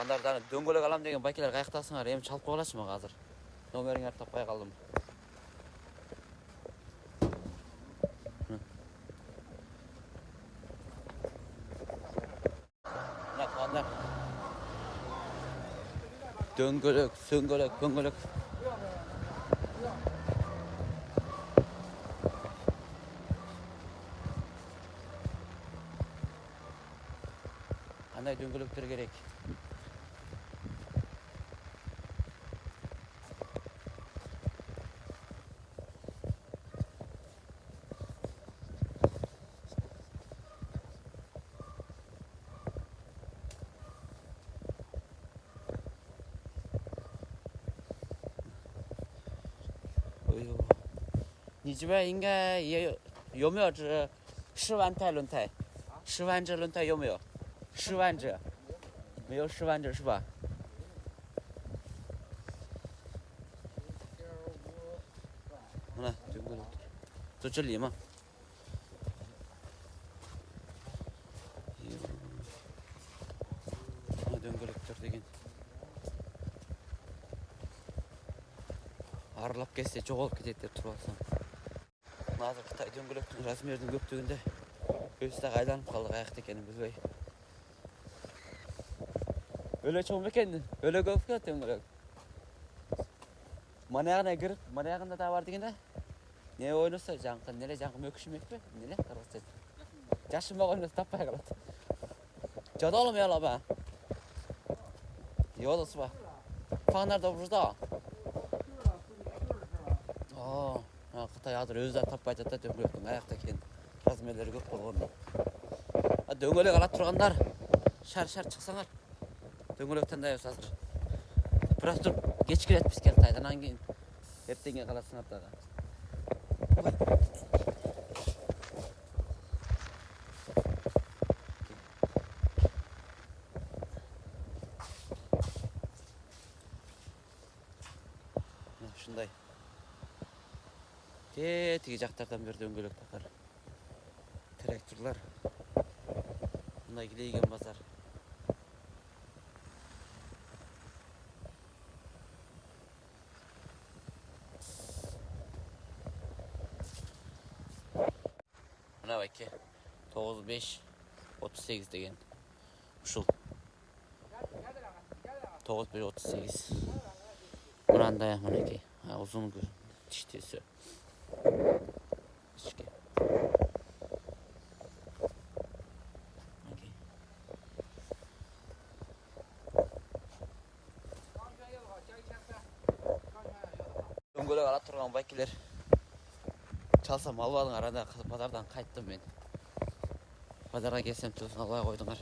Bandardan döngölek alam degen bakeler kayaktasыңар, эми чалып калачымы азыр? Номериңерди таппай калдым. Мына бандар. Döngölek, söngölek, pöngölek. Qanday döngölöktөр керек?你这边应该也有没有这10万台轮胎？10万只轮胎有没有？10万只，没有10万只是吧？来，就这里嘛。Döngölöktөр деген. Арылап кетсе жоголуп кетет деп туруп алсам. Азыр Кытай дөңгөлөктүн размеринин көптүгүндө өзү да айланып калды, каякта экенин билбей. Өлө чоң экен, өлө көп экен дөңгөлөк. Манягына кирип, маягында да бар дегенде. Не ойноса жаңкы, неле жаңкы мөкүшмөкпү? Неле кыргызча. Жашыма ойноса таппай калат. Жадалым ялаба. Yolası var. Fanlar da burada. Қытай азыр өзі таппай жатты дөңгөлөктүн аякта экен. Размерлери көп болгондо. Дөңгөлөк ала тургандар шар чыксаңар. Дөңгөлөк тандайбыз азыр. Бирок туруп кеч келет бизге Кытайдан, анан кийин эртеңге каласыңар дагы. Шундай. Тиги жактардан бери дөңгөлөк такар. Тракторлар. Мындай килейген базар. Мына байке 9538 деген. Ушул 9538. Мынандай мынакей. Uzun tiştesi. İşte. Дөңгөлөк ала турган байкелер чалсам албадың арада базардан кайттым мен. Базарга келсем телефон албай койдуңар.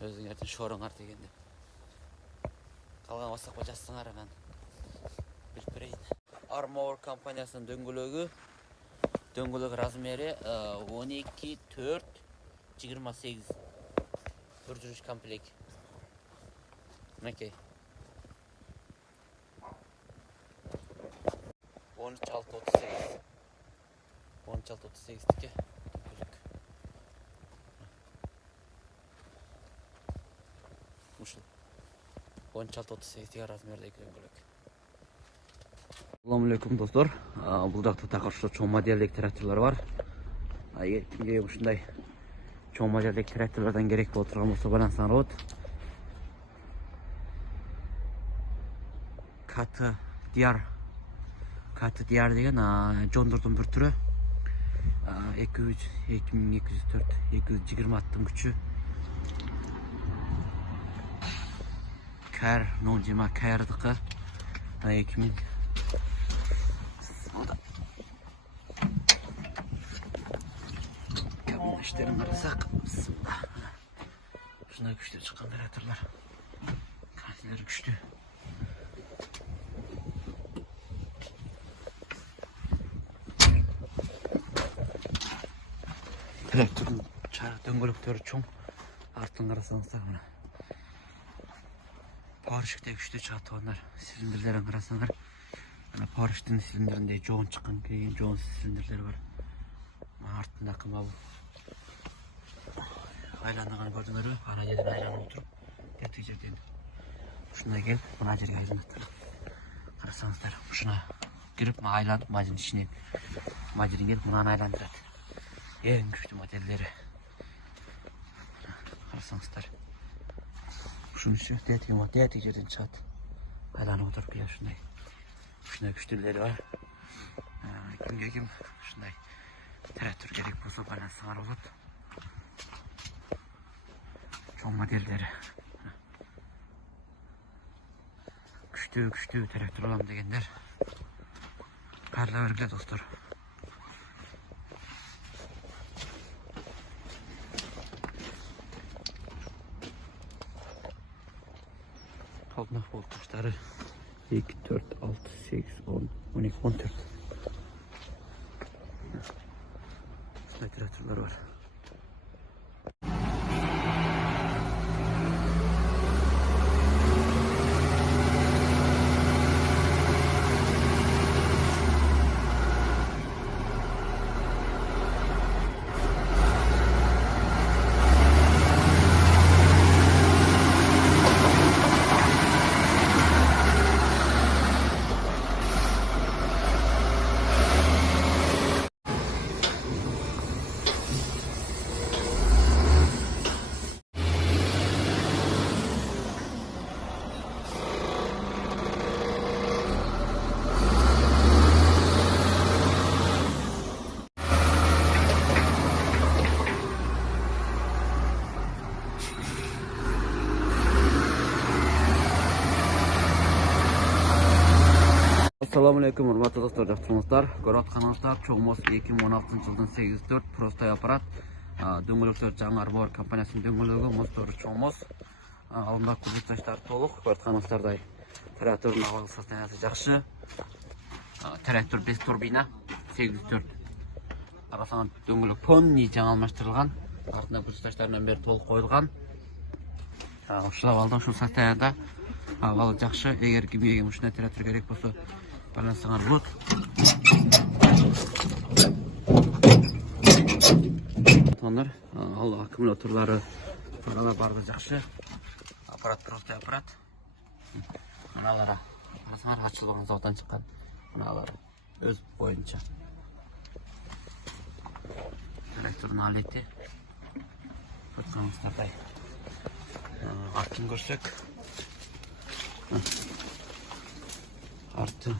Өзүңөрдүн шоруңар дегенде. Калган басакка жазсаңар анан. Armor компаниясынын дөңгөлөк размери 12 4 28 4 жүрүш комплект. Мынакей 13.638 13.638 ушул 13.638 размердеги дөңгөлөк. Assalamu alaikum dostlar. Бұл жақта тақыршы чоң модельдік тракторлар бар. Егер ушундай чоң модельдік тракторлардан керек болуп турган болсо байлансаңар болот. KTDR деген жондордун бир түрү. 2204 220 аттын күчү. Кар 020 кардыкы 2000 işlerim arasak. Şunlar güçlü çıkan tractorlar. Kantileri güçlü. Traktörün дөңгөлөктөрү чоң. Артын карасаңыздар мына. Парышыктай күчтүү чыгат тугандар. Силиндрлерин карасаңар. Мына парыштын силиндринде жоон чыккан кийин жоон силиндрлери бар. Артында кымабы. Айланған көрдіңдер ме? Ана жерден айланып отырып. ушундай келип мына жерге айланат. Карасаңыздар, ушуна кирип айланып, мына ичине мына жерге келип мынаны айландырат. Эң күчтүү модельдери. Карасаңыздар. Ушунчу тетик жерден чыгат. Айланып отуруп келет ушундай. Ушундай күчтүүлөрү бар. Кимге ушундай трактор керек болсо байлансаңар болот. Чоң модельдери. Күчтүү трактор алам дегендер кайрыла бергиле достор. Колдунак болтуштары 2, 4, 6, 8, 10, 12, 14. Ушундай тракторлор бар. Assalamu alaikum, hurmatli dostlar, yaxshimisiz? Ko'rib atganingizlar, Cho'g'moz 2016-yildan 804 prostoy apparat. Дөңгөлөктөр жаңы Arbor компаниясынын дөңгөлөгү, мотор Cho'g'moz. Алдында күзөттөштөр толук, көрүп атканыңыздардай. Трактордун абалы состояниясы жакшы. Трактор 5 турбина 804. Арасынан дөңгөлөк понни жаңы алмаштырылган. Артында күзөттөштөрүнөн бери толук коюлган. Ушул абалда ушул состоянияда абалы жакшы. Эгер кимге ушундай трактор керек болсо байлансаңар болот. Ал аккумуляторлары барды жакшы. Аппарат простой аппарат. Мыналар мазмар ачылган заводдон чыккан. Мыналар өз боюнча. Трактордун алети. Көрсөңүздөр. Артын көрсөк. Арты.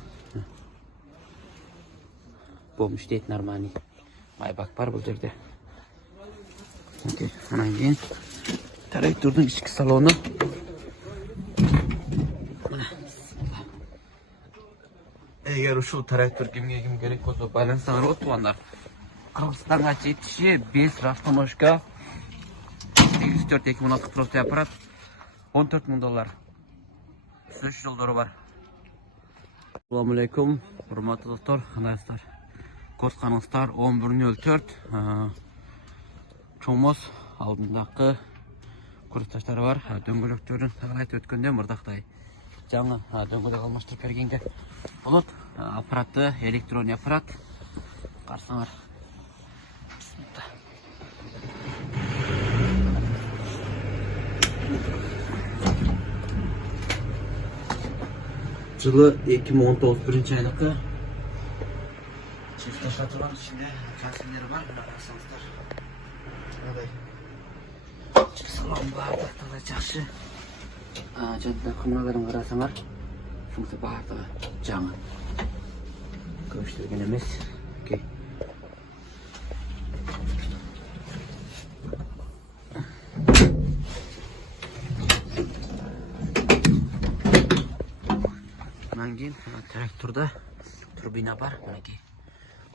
Помощь дейт нормальный. Майбак бар бул жерде. Анан кийин трактордун ички салону. Эгер ушул трактор кимге керек болсо байлансаңар болот туугандар. Кыргызстанга жетиши 5 растамашка 804 2016 простой аппарат $14,000. Сүрүш жолдору бар. Assalamu alaikum, hurmatli dostlar, kanalılar. Kod kanallar 1104. Cho'g'moz алдындагы курсташтары бар. Дөңгөлөктөрүн тагайт өткөндө мырдактай жаңы дөңгөлөк алмаштырып бергенге болот. Аппараты электронный аппарат. Карсаңар. Жылы 2019 биринчи айлыкы. Чифт ташатылган ичинде консилер бар, карасаңыздар. Мындай. Ички салон бардыгы жакшы. Жада кымналарын карасаңар, ушунысы бардыгы жаңы. Көчтөргөн эмес. Окей. Анан тракторда турбина бар, мынакей.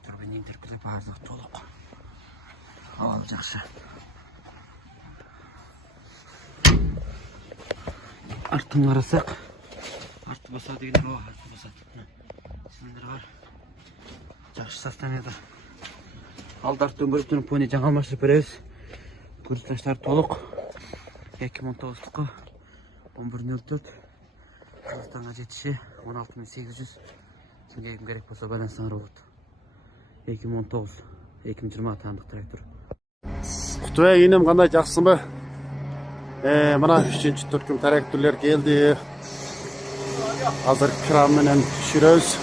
Турбинанын түркүнө бардыгы толук. Абал жакшы. Артын карасак, арты басат дегендер бар, арты басат. Синдер бар. Жакшы состоянияда. Алдар дөңгөлөктөрүн пони жаңы алмаштырып беребиз. Курсташтар толук. 2019-ку 1104. Кыргызстанга жетиши 16.800. Кимге керек болсо байлансаңар болот. 2019, 2020 таандык трактор. Кутбек инем, кандай жакшысыңбы? Mana 3-nji türküm traktörler geldi. Hazır kram menen pişiriyoruz.